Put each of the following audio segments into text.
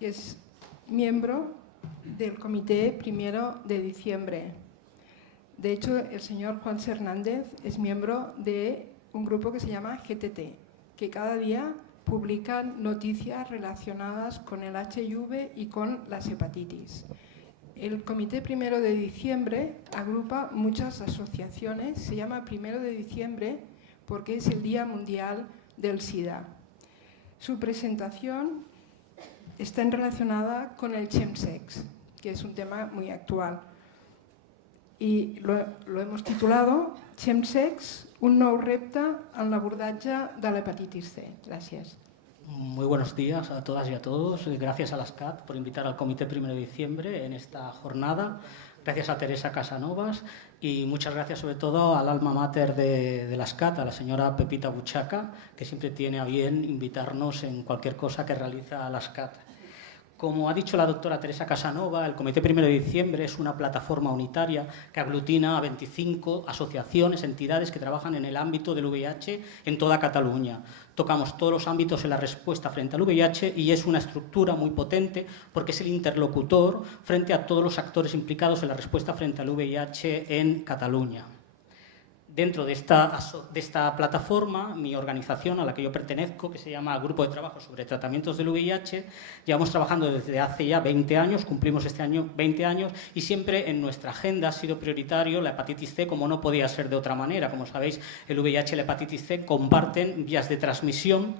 Es miembro del Comité Primero de Diciembre. De hecho, el señor Juan Hernández es miembro de un grupo que se llama GTT, que cada día publican noticias relacionadas con el HIV y con las hepatitis. El Comité Primero de Diciembre agrupa muchas asociaciones, se llama Primero de Diciembre porque es el Día Mundial del SIDA. Su presentación está relacionada con el chemsex, que es un tema muy actual. I lo hemos titulado Chemsex, un nou repte en l'abordatge de l'hepatitis C. Gràcies. Muy buenos días a todas y a todos. Gracias a la SCAT por invitar al Comité Primero de Diciembre en esta jornada. Gracias a Teresa Casanovas y muchas gracias sobre todo al alma mater de la SCAT, a la señora Pepita Buchaca, que siempre tiene a bien invitarnos en cualquier cosa que realiza la SCAT. Como ha dicho la doctora Teresa Casanova, el Comité Primero de Diciembre es una plataforma unitaria que aglutina a 25 asociaciones, entidades que trabajan en el ámbito del VIH en toda Cataluña. Tocamos todos los ámbitos en la respuesta frente al VIH y es una estructura muy potente porque es el interlocutor frente a todos los actores implicados en la respuesta frente al VIH en Cataluña. Dentro de esta plataforma, mi organización a la que yo pertenezco, que se llama Grupo de Trabajo sobre Tratamientos del VIH, llevamos trabajando desde hace ya 20 años, cumplimos este año 20 años, y siempre en nuestra agenda ha sido prioritario la hepatitis C, como no podía ser de otra manera. Como sabéis, el VIH y la hepatitis C comparten vías de transmisión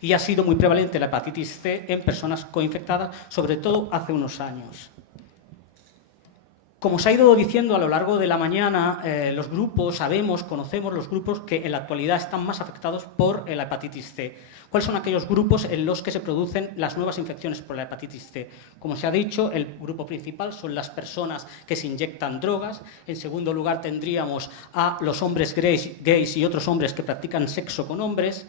y ha sido muy prevalente la hepatitis C en personas coinfectadas, sobre todo hace unos años. Como se ha ido diciendo a lo largo de la mañana, los grupos, conocemos los grupos que en la actualidad están más afectados por la hepatitis C. ¿Cuáles son aquellos grupos en los que se producen las nuevas infecciones por la hepatitis C? Como se ha dicho, el grupo principal son las personas que se inyectan drogas. En segundo lugar tendríamos a los hombres gays y otros hombres que practican sexo con hombres.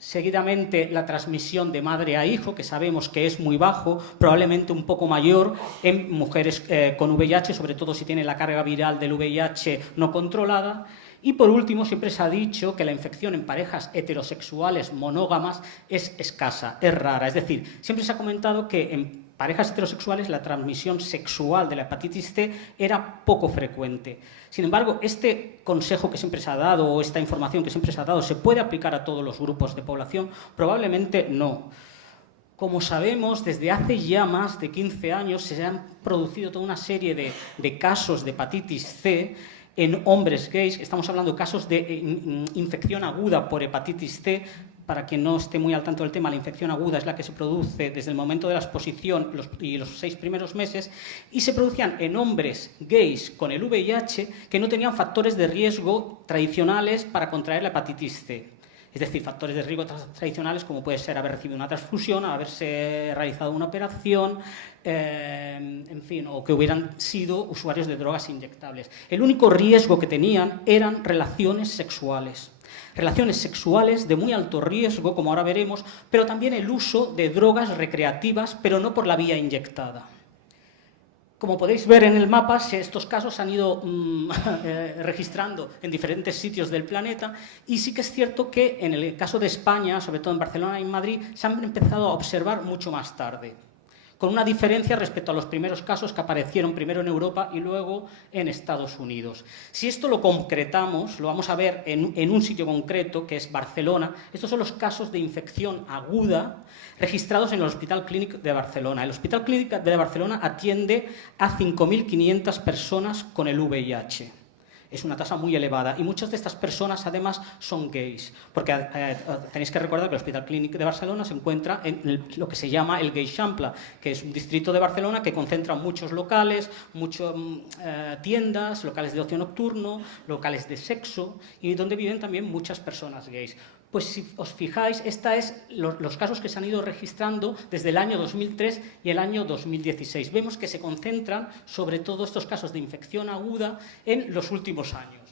Seguidamente, la transmisión de madre a hijo, que sabemos que es muy bajo, probablemente un poco mayor en mujeres con VIH, sobre todo si tiene la carga viral del VIH no controlada. Y por último, siempre se ha dicho que la infección en parejas heterosexuales monógamas es escasa, es rara. Es decir, siempre se ha comentado que en parejas heterosexuales la transmisión sexual de la hepatitis C era poco frecuente. Sin embargo, este consejo que siempre se ha dado o esta información que siempre se ha dado, ¿se puede aplicar a todos los grupos de población? Probablemente no. Como sabemos, desde hace ya más de 15 años se han producido toda una serie de casos de hepatitis C en hombres gays. Estamos hablando de casos de infección aguda por hepatitis C. Para quien no esté muy al tanto del tema, la infección aguda es la que se produce desde el momento de la exposición y los 6 primeros meses, y se producían en hombres gays con el VIH que no tenían factores de riesgo tradicionales para contraer la hepatitis C. Es decir, factores de riesgo tradicionales como puede ser haber recibido una transfusión, haberse realizado una operación, en fin, o que hubieran sido usuarios de drogas inyectables. El único riesgo que tenían eran relaciones sexuales. Relaciones sexuales de muy alto riesgo, como ahora veremos, pero también el uso de drogas recreativas, pero no por la vía inyectada. Como podéis ver en el mapa, estos casos se han ido registrando en diferentes sitios del planeta, y sí que es cierto que en el caso de España, sobre todo en Barcelona y en Madrid, se han empezado a observar mucho más tarde, con una diferencia respecto a los primeros casos que aparecieron primero en Europa y luego en Estados Unidos. Si esto lo concretamos, lo vamos a ver en un sitio concreto, que es Barcelona. Estos son los casos de infección aguda registrados en el Hospital Clínic de Barcelona. El Hospital Clínic de Barcelona atiende a 5.500 personas con el VIH. Es una tasa muy elevada y muchas de estas personas además son gays, porque tenéis que recordar que el Hospital Clínic de Barcelona se encuentra en lo que se llama el Gayxample, que es un distrito de Barcelona que concentra muchos locales, muchas tiendas, locales de ocio nocturno, locales de sexo, y donde viven también muchas personas gays. Pues si os fijáis, estos son los casos que se han ido registrando desde el año 2003 y el año 2016. Vemos que se concentran sobre todo estos casos de infección aguda en los últimos años.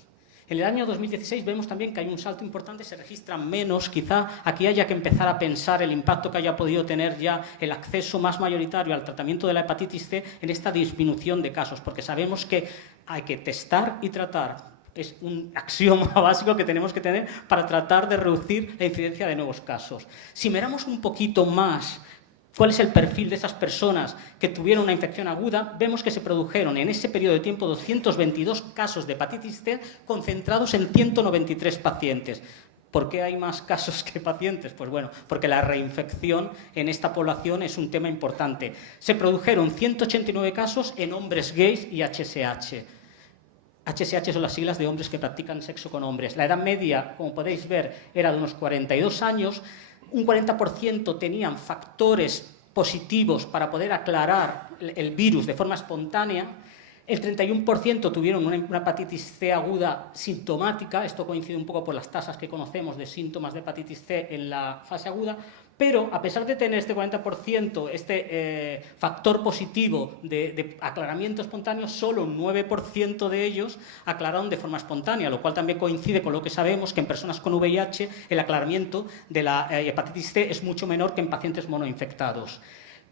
En el año 2016 vemos también que hay un salto importante, se registran menos. Quizá aquí haya que empezar a pensar el impacto que haya podido tener ya el acceso más mayoritario al tratamiento de la hepatitis C en esta disminución de casos, porque sabemos que hay que testar y tratar. Es un axioma básico que tenemos que tener para tratar de reducir la incidencia de nuevos casos. Si miramos un poquito más ¿Cuál es el perfil de esas personas que tuvieron una infección aguda? Vemos que se produjeron en ese periodo de tiempo 222 casos de hepatitis C concentrados en 193 pacientes. ¿Por qué hay más casos que pacientes? Pues bueno, porque la reinfección en esta población es un tema importante. Se produjeron 189 casos en hombres gays y HSH. HSH son las siglas de hombres que practican sexo con hombres. La edad media, como podéis ver, era de unos 42 años. Un 40% tenían factores positivos para poder aclarar el virus de forma espontánea. El 31% tuvieron una hepatitis C aguda sintomática. Esto coincide un poco por las tasas que conocemos de síntomas de hepatitis C en la fase aguda. Pero, a pesar de tener este 40%, este factor positivo de aclaramiento espontáneo, solo un 9% de ellos aclararon de forma espontánea, lo cual también coincide con lo que sabemos, que en personas con VIH el aclaramiento de la hepatitis C es mucho menor que en pacientes monoinfectados.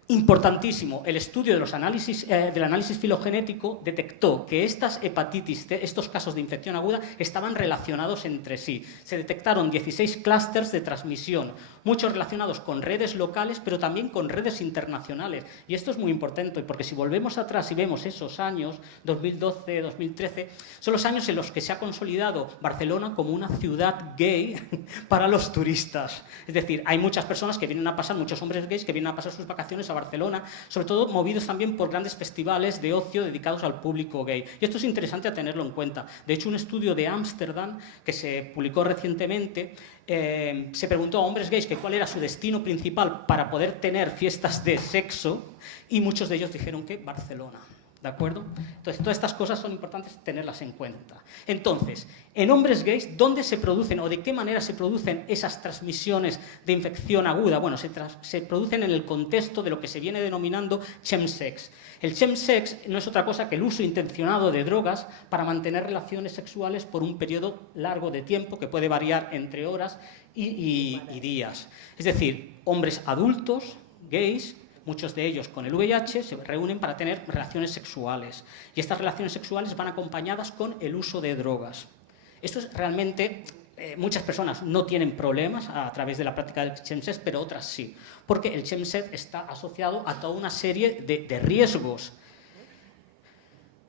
Importantísimo, el estudio de los análisis, del análisis filogenético detectó que estas hepatitis C, estos casos de infección aguda, estaban relacionados entre sí. Se detectaron 16 clústeres de transmisión, muchos relacionados con redes locales, pero también con redes internacionales. Y esto es muy importante, porque si volvemos atrás y vemos esos años, 2012, 2013, son los años en los que se ha consolidado Barcelona como una ciudad gay para los turistas. Es decir, hay muchas personas que vienen a pasar, muchos hombres gays que vienen a pasar sus vacaciones a Barcelona, sobre todo movidos también por grandes festivales de ocio dedicados al público gay. Y esto es interesante a tenerlo en cuenta. De hecho, un estudio de Ámsterdam que se publicó recientemente se preguntó a hombres gays que cuál era su destino principal para poder tener fiestas de sexo y muchos de ellos dijeron que Barcelona. ¿De acuerdo? Entonces, todas estas cosas son importantes tenerlas en cuenta. Entonces, en hombres gays, ¿dónde se producen o de qué manera se producen esas transmisiones de infección aguda? Bueno, se producen en el contexto de lo que se viene denominando chemsex. El chemsex no es otra cosa que el uso intencionado de drogas para mantener relaciones sexuales por un periodo largo de tiempo, que puede variar entre horas y días. Es decir, hombres adultos, gays, muchos de ellos con el VIH, se reúnen para tener relaciones sexuales. Y estas relaciones sexuales van acompañadas con el uso de drogas. Esto es realmente... muchas personas no tienen problemas a través de la práctica del chemsex, pero otras sí. Porque el chemsex está asociado a toda una serie de riesgos.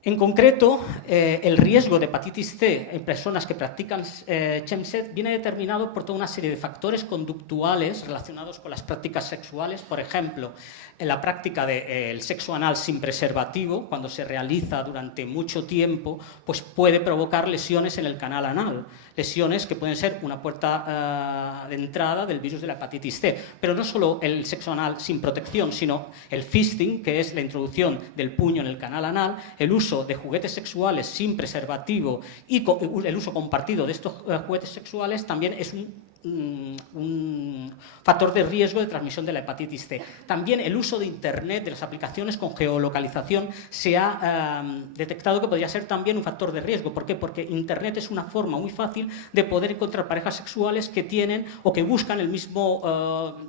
En concreto, el riesgo de hepatitis C en personas que practican chemsex viene determinado por toda una serie de factores conductuales relacionados con las prácticas sexuales. Por ejemplo, en la práctica del sexo anal sin preservativo, cuando se realiza durante mucho tiempo, pues puede provocar lesiones en el canal anal. Lesiones que pueden ser una puerta de entrada del virus de la hepatitis C. Pero no solo el sexo anal sin protección, sino el fisting, que es la introducción del puño en el canal anal, el uso de juguetes sexuales sin preservativo y el uso compartido de estos juguetes sexuales también es un factor de riesgo de transmisión de la hepatitis C. También el uso de Internet, de las aplicaciones con geolocalización, se ha detectado que podría ser también un factor de riesgo. ¿Por qué? Porque Internet es una forma muy fácil de poder encontrar parejas sexuales que tienen o que buscan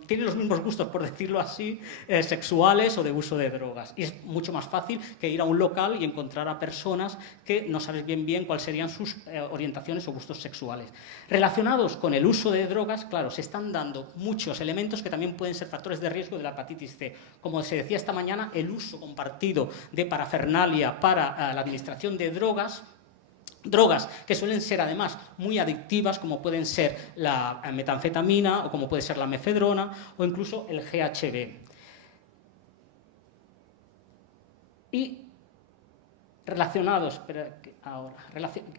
tienen los mismos gustos, por decirlo así, sexuales o de uso de drogas. Y es mucho más fácil que ir a un local y encontrar a personas que no sabes bien cuáles serían sus orientaciones o gustos sexuales. Relacionados con el uso de drogas, claro, se están dando muchos elementos que también pueden ser factores de riesgo de la hepatitis C. Como se decía esta mañana, el uso compartido de parafernalia para la administración de drogas que suelen ser además muy adictivas, como pueden ser la metanfetamina o como puede ser la mefedrona o incluso el GHB. Y relacionados,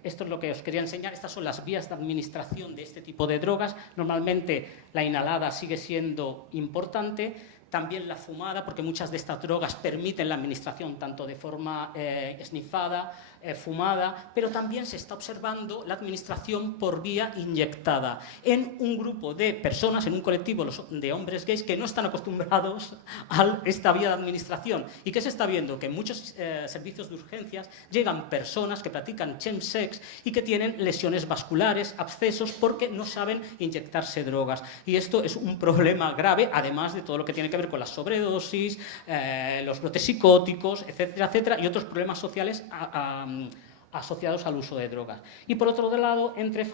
esto es lo que os quería enseñar, estas son las vías de administración de este tipo de drogas. Normalmente la inhalada sigue siendo importante, también la fumada, porque muchas de estas drogas permiten la administración tanto de forma esnifada, fumada, pero también se está observando la administración por vía inyectada en un grupo de personas, en un colectivo de hombres gays que no están acostumbrados a esta vía de administración. ¿Y qué se está viendo? Que en muchos servicios de urgencias llegan personas que practican chemsex y que tienen lesiones vasculares, abscesos, porque no saben inyectarse drogas. Y esto es un problema grave, además de todo lo que tiene que ver con la sobredosis, los brotes psicóticos, etcétera, etcétera, y otros problemas sociales asociados al uso de drogas. Y por otro lado, entre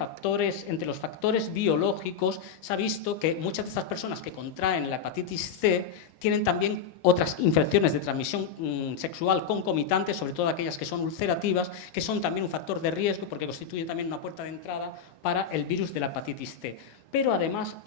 los factores biológicos, se ha visto que muchas de estas personas que contraen la hepatitis C tienen también otras infecciones de transmisión sexual concomitantes, sobre todo aquellas que son ulcerativas, que son también un factor de riesgo porque constituyen también una puerta de entrada para el virus de la hepatitis C. Pero además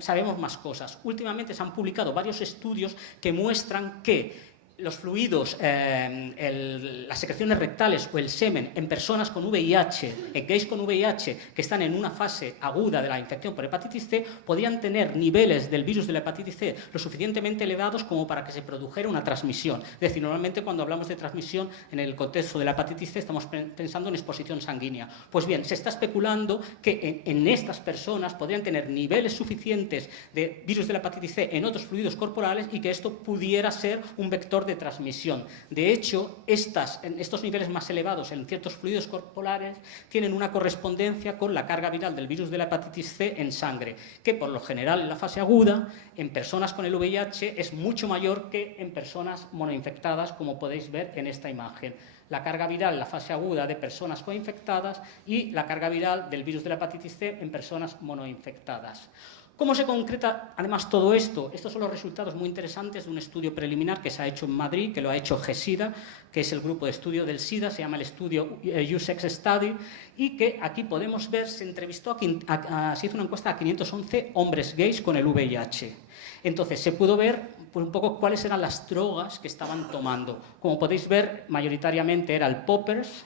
sabemos más cosas. Últimamente se han publicado varios estudios que muestran que los fluidos, las secreciones rectales o el semen en personas con VIH, gays con VIH, que están en una fase aguda de la infección por hepatitis C, podían tener niveles del virus de la hepatitis C lo suficientemente elevados como para que se produjera una transmisión. Es decir, normalmente cuando hablamos de transmisión en el contexto de la hepatitis C estamos pensando en exposición sanguínea. Pues bien, se está especulando que en estas personas podrían tener niveles suficientes de virus de la hepatitis C en otros fluidos corporales y que esto pudiera ser un vector de transmisión. De hecho, estos niveles más elevados en ciertos fluidos corporales tienen una correspondencia con la carga viral del virus de la hepatitis C en sangre, que por lo general en la fase aguda, en personas con el VIH, es mucho mayor que en personas monoinfectadas, como podéis ver en esta imagen. La carga viral en la fase aguda de personas coinfectadas y la carga viral del virus de la hepatitis C en personas monoinfectadas. ¿Cómo se concreta además todo esto? Estos son los resultados muy interesantes de un estudio preliminar que se ha hecho en Madrid, que lo ha hecho GESIDA, que es el grupo de estudio del SIDA, se llama el estudio U-Sex Study, y que aquí podemos ver, se hizo una encuesta a 511 hombres gays con el VIH. Entonces, se pudo ver pues, un poco cuáles eran las drogas que estaban tomando. Como podéis ver, mayoritariamente era el poppers,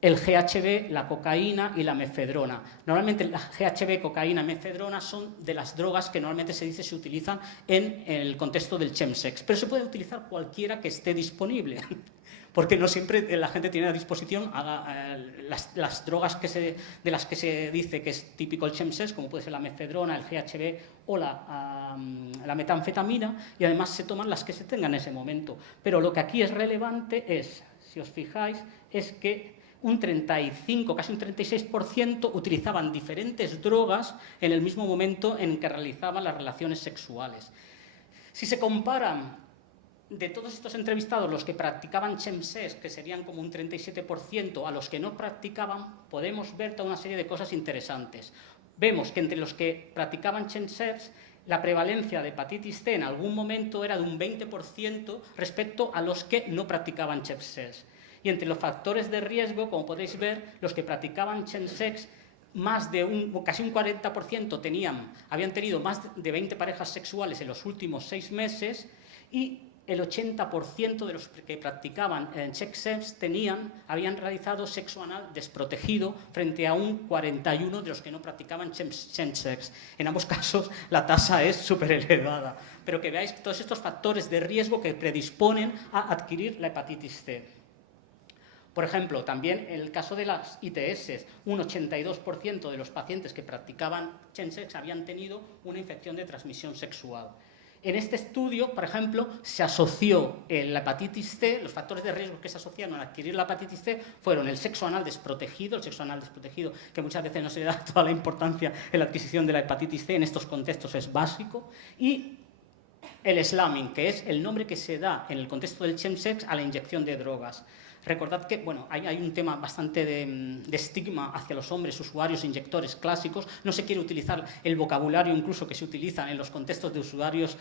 el GHB, la cocaína y la mefedrona. Normalmente la GHB, cocaína y mefedrona son de las drogas que normalmente se dice se utilizan en el contexto del chemsex, pero se puede utilizar cualquiera que esté disponible, porque no siempre la gente tiene a disposición las drogas de las que se dice que es típico el chemsex, como puede ser la mefedrona, el GHB o la metanfetamina, y además se toman las que se tengan en ese momento. Pero lo que aquí es relevante es, si os fijáis, es que un 35, casi un 36% utilizaban diferentes drogas en el mismo momento en que realizaban las relaciones sexuales. Si se comparan de todos estos entrevistados los que practicaban chemsex, que serían como un 37%, a los que no practicaban, podemos ver toda una serie de cosas interesantes. Vemos que entre los que practicaban chemsex, la prevalencia de hepatitis C en algún momento era de un 20% respecto a los que no practicaban chemsex. Y entre los factores de riesgo, como podéis ver, los que practicaban chemsex, casi un 40% habían tenido más de 20 parejas sexuales en los últimos 6 meses y el 80% de los que practicaban chemsex habían realizado sexo anal desprotegido frente a un 41% de los que no practicaban chemsex. En ambos casos la tasa es súper elevada, pero que veáis todos estos factores de riesgo que predisponen a adquirir la hepatitis C. Por ejemplo, también en el caso de las ITS, un 82% de los pacientes que practicaban chemsex habían tenido una infección de transmisión sexual. En este estudio, por ejemplo, se asoció la hepatitis C, los factores de riesgo que se asociaron a adquirir la hepatitis C fueron el sexo anal desprotegido, que muchas veces no se le da toda la importancia en la adquisición de la hepatitis C, en estos contextos es básico, y el slamming, que es el nombre que se da en el contexto del chemsex a la inyección de drogas. Recordad que hay un tema bastante de estigma hacia los hombres usuarios inyectores clásicos. No se quiere utilizar el vocabulario incluso que se utiliza en los contextos de usuarios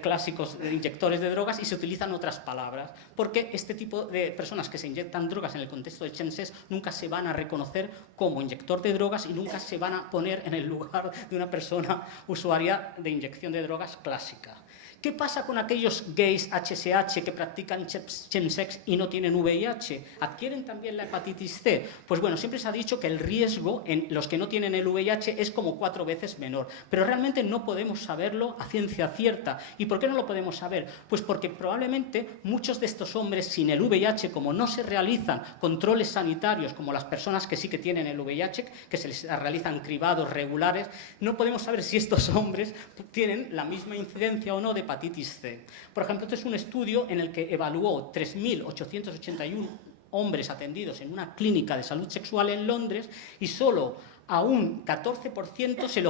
clásicos de inyectores de drogas y se utilizan otras palabras, porque este tipo de personas que se inyectan drogas en el contexto del chemsex nunca se van a reconocer como inyector de drogas y nunca se van a poner en el lugar de una persona usuaria de inyección de drogas clásica. ¿Qué pasa con aquellos gays HSH que practican chemsex y no tienen VIH? ¿Adquieren también la hepatitis C? Pues bueno, siempre se ha dicho que el riesgo en los que no tienen el VIH es como 4 veces menor, pero realmente no podemos saberlo a ciencia cierta. ¿Y por qué no lo podemos saber? Pues porque probablemente muchos de estos hombres sin el VIH, como no se realizan controles sanitarios como las personas que sí que tienen el VIH, que se les realizan cribados regulares, no podemos saber si estos hombres tienen la misma incidencia o no de hepatitis C. Por ejemplo, este es un estudio en el que evaluó 3.881 hombres atendidos en una clínica de salud sexual en Londres y solo A un 14% se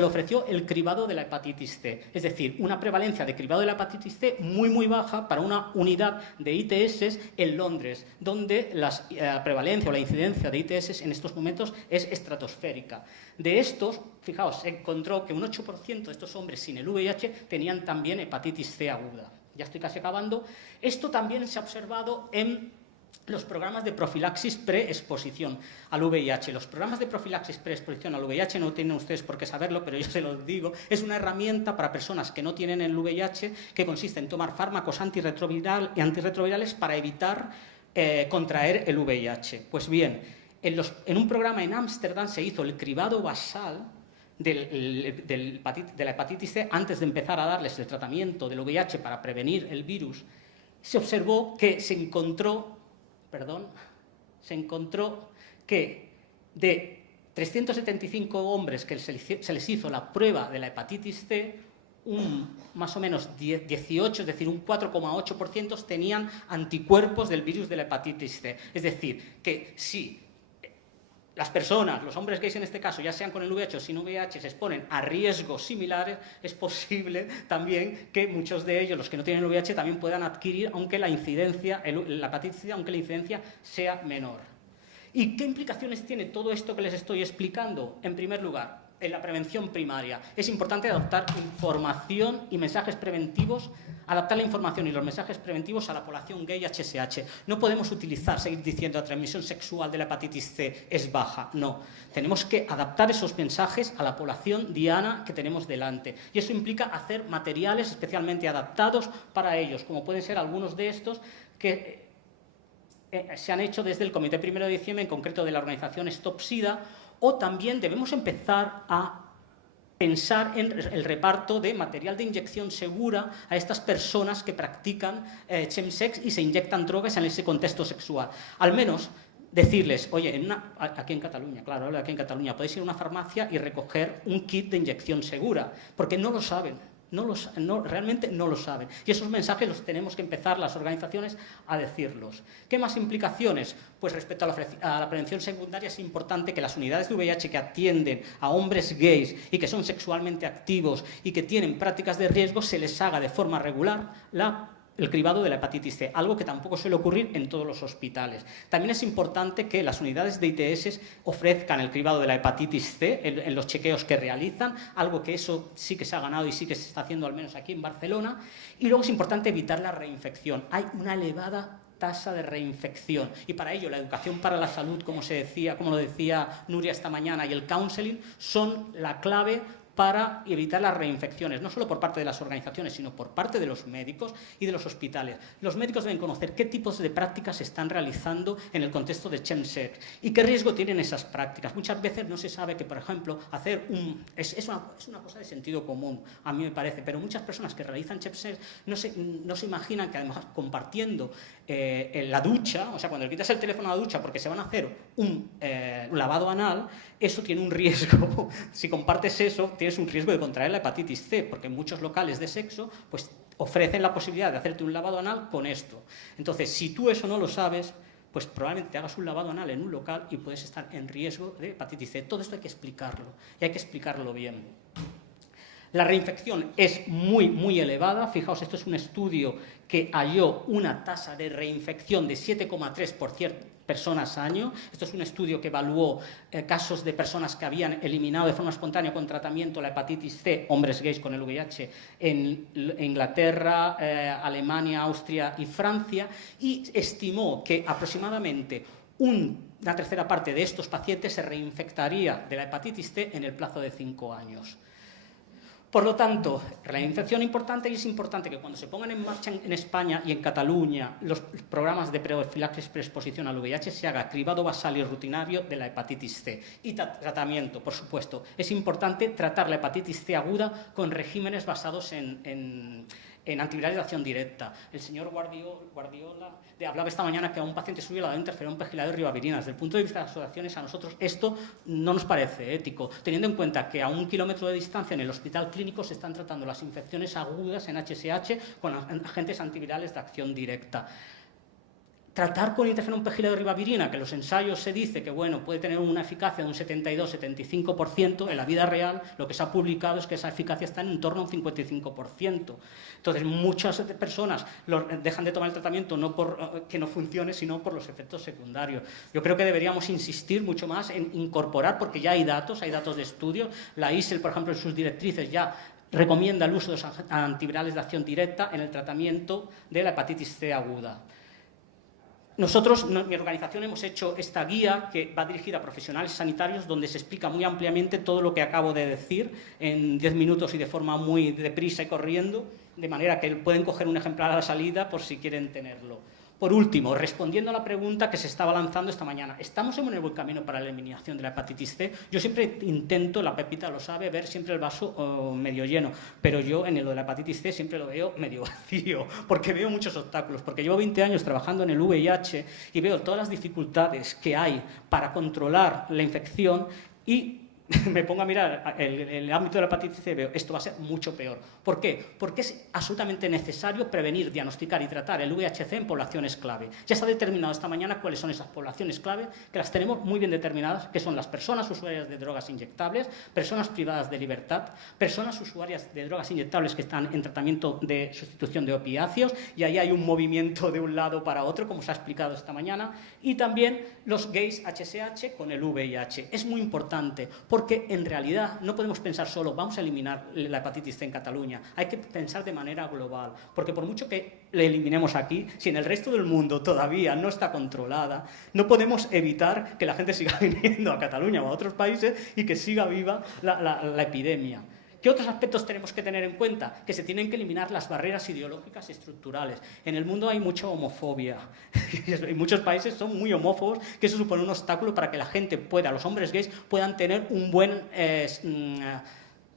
le ofreció el cribado de la hepatitis C, es decir, una prevalencia de cribado de la hepatitis C muy baja para una unidad de ITS en Londres, donde la prevalencia o la incidencia de ITS en estos momentos es estratosférica. De estos, fijaos, se encontró que un 8% de estos hombres sin el VIH tenían también hepatitis C aguda. Ya estoy casi acabando. Esto también se ha observado en los programas de profilaxis preexposición al VIH. Los programas de profilaxis preexposición al VIH, no tienen ustedes por qué saberlo, pero yo se los digo, es una herramienta para personas que no tienen el VIH que consiste en tomar fármacos antirretrovirales para evitar contraer el VIH. Pues bien, en un programa en Ámsterdam se hizo el cribado basal de la hepatitis C antes de empezar a darles el tratamiento del VIH para prevenir el virus. Se observó que se encontró que de 375 hombres que se les hizo la prueba de la hepatitis C, más o menos 18, es decir, un 4,8% tenían anticuerpos del virus de la hepatitis C. Es decir, que si las personas, los hombres gays en este caso, ya sean con el VIH o sin VIH, se exponen a riesgos similares, es posible también que muchos de ellos, los que no tienen el VIH, también puedan adquirir, aunque la incidencia, la hepatitis C, aunque la incidencia sea menor. ¿Y qué implicaciones tiene todo esto que les estoy explicando? En primer lugar, en la prevención primaria. Es importante adaptar información y mensajes preventivos, adaptar la información y los mensajes preventivos a la población gay HSH. No podemos seguir diciendo la transmisión sexual de la hepatitis C es baja. No, tenemos que adaptar esos mensajes a la población diana que tenemos delante. Y eso implica hacer materiales especialmente adaptados para ellos, como pueden ser algunos de estos que se han hecho desde el Comité 1 de Diciembre, en concreto de la organización Stop SIDA, o también debemos empezar a pensar en el reparto de material de inyección segura a estas personas que practican chemsex y se inyectan drogas en ese contexto sexual. Al menos decirles, oye, aquí en Cataluña, claro, aquí en Cataluña, podéis ir a una farmacia y recoger un kit de inyección segura, porque no lo saben. Realmente no lo saben. Y esos mensajes los tenemos que empezar las organizaciones a decirlos. ¿Qué más implicaciones? Pues respecto a la prevención secundaria es importante que las unidades de VIH que atienden a hombres gays y que son sexualmente activos y que tienen prácticas de riesgo se les haga de forma regular el cribado de la hepatitis C, algo que tampoco suele ocurrir en todos los hospitales. También es importante que las unidades de ITS ofrezcan el cribado de la hepatitis C en los chequeos que realizan, algo que eso sí que se ha ganado y sí que se está haciendo al menos aquí en Barcelona. Y luego es importante evitar la reinfección. Hay una elevada tasa de reinfección y para ello la educación para la salud, como lo decía Nuria esta mañana, y el counseling son la clave para evitar las reinfecciones, no solo por parte de las organizaciones, sino por parte de los médicos y de los hospitales. Los médicos deben conocer qué tipos de prácticas se están realizando en el contexto de chemsex y qué riesgo tienen esas prácticas. Muchas veces no se sabe que, por ejemplo, es una cosa de sentido común, a mí me parece, pero muchas personas que realizan chemsex no se imaginan que además compartiendo en la ducha, o sea, cuando le quitas el teléfono a la ducha porque se van a hacer un lavado anal, eso tiene un riesgo. Si compartes eso, tienes un riesgo de contraer la hepatitis C, porque en muchos locales de sexo pues, ofrecen la posibilidad de hacerte un lavado anal con esto. Entonces, si tú eso no lo sabes, pues probablemente te hagas un lavado anal en un local y puedes estar en riesgo de hepatitis C. Todo esto hay que explicarlo, y hay que explicarlo bien. La reinfección es muy elevada. Fijaos, esto es un estudio que halló una tasa de reinfección de 7,3% personas año. Esto es un estudio que evaluó casos de personas que habían eliminado de forma espontánea con tratamiento la hepatitis C, hombres gays con el VIH, en Inglaterra, Alemania, Austria y Francia, y estimó que aproximadamente una tercera parte de estos pacientes se reinfectaría de la hepatitis C en el plazo de 5 años. Por lo tanto, reinfección importante, y es importante que cuando se pongan en marcha en España y en Cataluña los programas de profilaxis preexposición al VIH se haga cribado basal y rutinario de la hepatitis C. Y tratamiento, por supuesto. Es importante tratar la hepatitis C aguda con regímenes basados en antivirales de acción directa. El señor Guardiola hablaba esta mañana que a un paciente suyo le daba interferón pegilado y ribavirina. Desde el punto de vista de las asociaciones, a nosotros esto no nos parece ético, teniendo en cuenta que a 1 kilómetro de distancia en el hospital clínico se están tratando las infecciones agudas en HSH con agentes antivirales de acción directa. tratar con interferón pegileribavirina, que los ensayos se dice que bueno, puede tener una eficacia de un 72-75%, en la vida real lo que se ha publicado es que esa eficacia está en torno a un 55%. Entonces, muchas personas dejan de tomar el tratamiento no por que no funcione, sino por los efectos secundarios. Yo creo que deberíamos insistir mucho más en incorporar, porque ya hay datos de estudios. La ISEL, por ejemplo, en sus directrices ya recomienda el uso de los antivirales de acción directa en el tratamiento de la hepatitis C aguda. Nosotros, mi organización, hemos hecho esta guía que va dirigida a profesionales sanitarios donde se explica muy ampliamente todo lo que acabo de decir en 10 minutos y de forma muy deprisa y corriendo, de manera que pueden coger un ejemplar a la salida por si quieren tenerlo. Por último, respondiendo a la pregunta que se estaba lanzando esta mañana, ¿estamos en un buen camino para la eliminación de la hepatitis C? Yo siempre intento, la Pepita lo sabe, ver siempre el vaso medio lleno, pero yo en lo de la hepatitis C siempre lo veo medio vacío, porque veo muchos obstáculos, porque llevo 20 años trabajando en el VIH y veo todas las dificultades que hay para controlar la infección y me pongo a mirar el ámbito de la hepatitis C y veo, esto va a ser mucho peor. ¿Por qué? Porque es absolutamente necesario prevenir, diagnosticar y tratar el VIH-C en poblaciones clave. Ya se ha determinado esta mañana cuáles son esas poblaciones clave, que las tenemos muy bien determinadas, que son las personas usuarias de drogas inyectables, personas privadas de libertad, personas usuarias de drogas inyectables que están en tratamiento de sustitución de opiáceos, y ahí hay un movimiento de un lado para otro, como se ha explicado esta mañana, y también los gays HSH con el VIH. Es muy importante, porque en realidad no podemos pensar solo, vamos a eliminar la hepatitis C en Cataluña, hay que pensar de manera global, porque por mucho que la eliminemos aquí, si en el resto del mundo todavía no está controlada, no podemos evitar que la gente siga viniendo a Cataluña o a otros países y que siga viva la epidemia. ¿Qué otros aspectos tenemos que tener en cuenta? Que se tienen que eliminar las barreras ideológicas y estructurales. En el mundo hay mucha homofobia. En muchos países son muy homófobos, que eso supone un obstáculo para que la gente pueda, los hombres gays, puedan tener un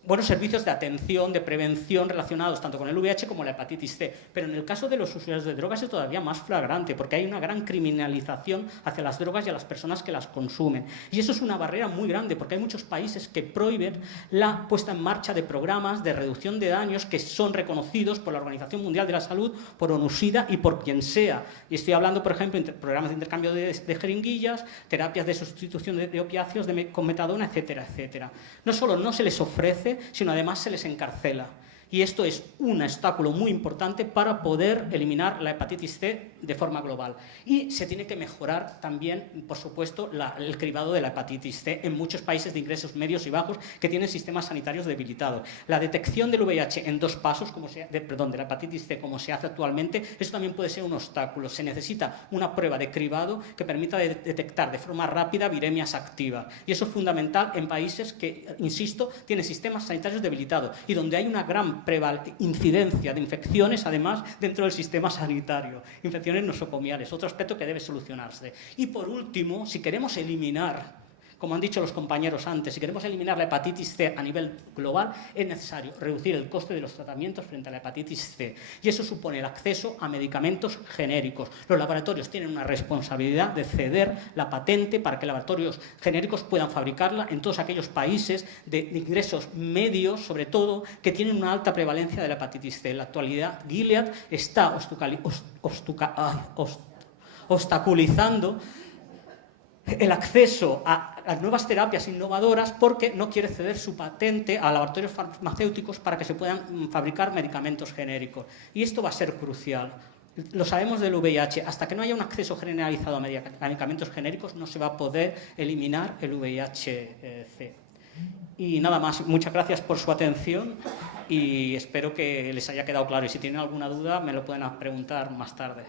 buenos servicios de atención, de prevención relacionados tanto con el VIH como la hepatitis C. Pero en el caso de los usuarios de drogas es todavía más flagrante, porque hay una gran criminalización hacia las drogas y a las personas que las consumen. Y eso es una barrera muy grande, porque hay muchos países que prohíben la puesta en marcha de programas de reducción de daños que son reconocidos por la Organización Mundial de la Salud, por ONUSIDA y por quien sea. Y estoy hablando, por ejemplo, de programas de intercambio de jeringuillas, terapias de sustitución de opiáceos con metadona, etcétera, etcétera. No solo no se les ofrece, sino además se les encarcela. Y esto es un obstáculo muy importante para poder eliminar la hepatitis C de forma global. Y se tiene que mejorar también, por supuesto, el cribado de la hepatitis C en muchos países de ingresos medios y bajos que tienen sistemas sanitarios debilitados. La detección del VIH en 2 pasos, de la hepatitis C como se hace actualmente, eso también puede ser un obstáculo. Se necesita una prueba de cribado que permita detectar de forma rápida viremias activas. Y eso es fundamental en países que, insisto, tienen sistemas sanitarios debilitados y donde hay una gran incidencia de infecciones, además, dentro del sistema sanitario. Infecciones nosocomiales, otro aspecto que debe solucionarse. Y por último, si queremos eliminar, como han dicho los compañeros antes, si queremos eliminar la hepatitis C a nivel global, es necesario reducir el coste de los tratamientos frente a la hepatitis C. Y eso supone el acceso a medicamentos genéricos. Los laboratorios tienen una responsabilidad de ceder la patente para que laboratorios genéricos puedan fabricarla en todos aquellos países de ingresos medios, sobre todo, que tienen una alta prevalencia de la hepatitis C. En la actualidad, Gilead está obstaculizando el acceso a nuevas terapias innovadoras porque no quiere ceder su patente a laboratorios farmacéuticos para que se puedan fabricar medicamentos genéricos. Y esto va a ser crucial. Lo sabemos del VIH, hasta que no haya un acceso generalizado a medicamentos genéricos no se va a poder eliminar el VIH-C. Y nada más, muchas gracias por su atención y espero que les haya quedado claro. Y si tienen alguna duda me lo pueden preguntar más tarde.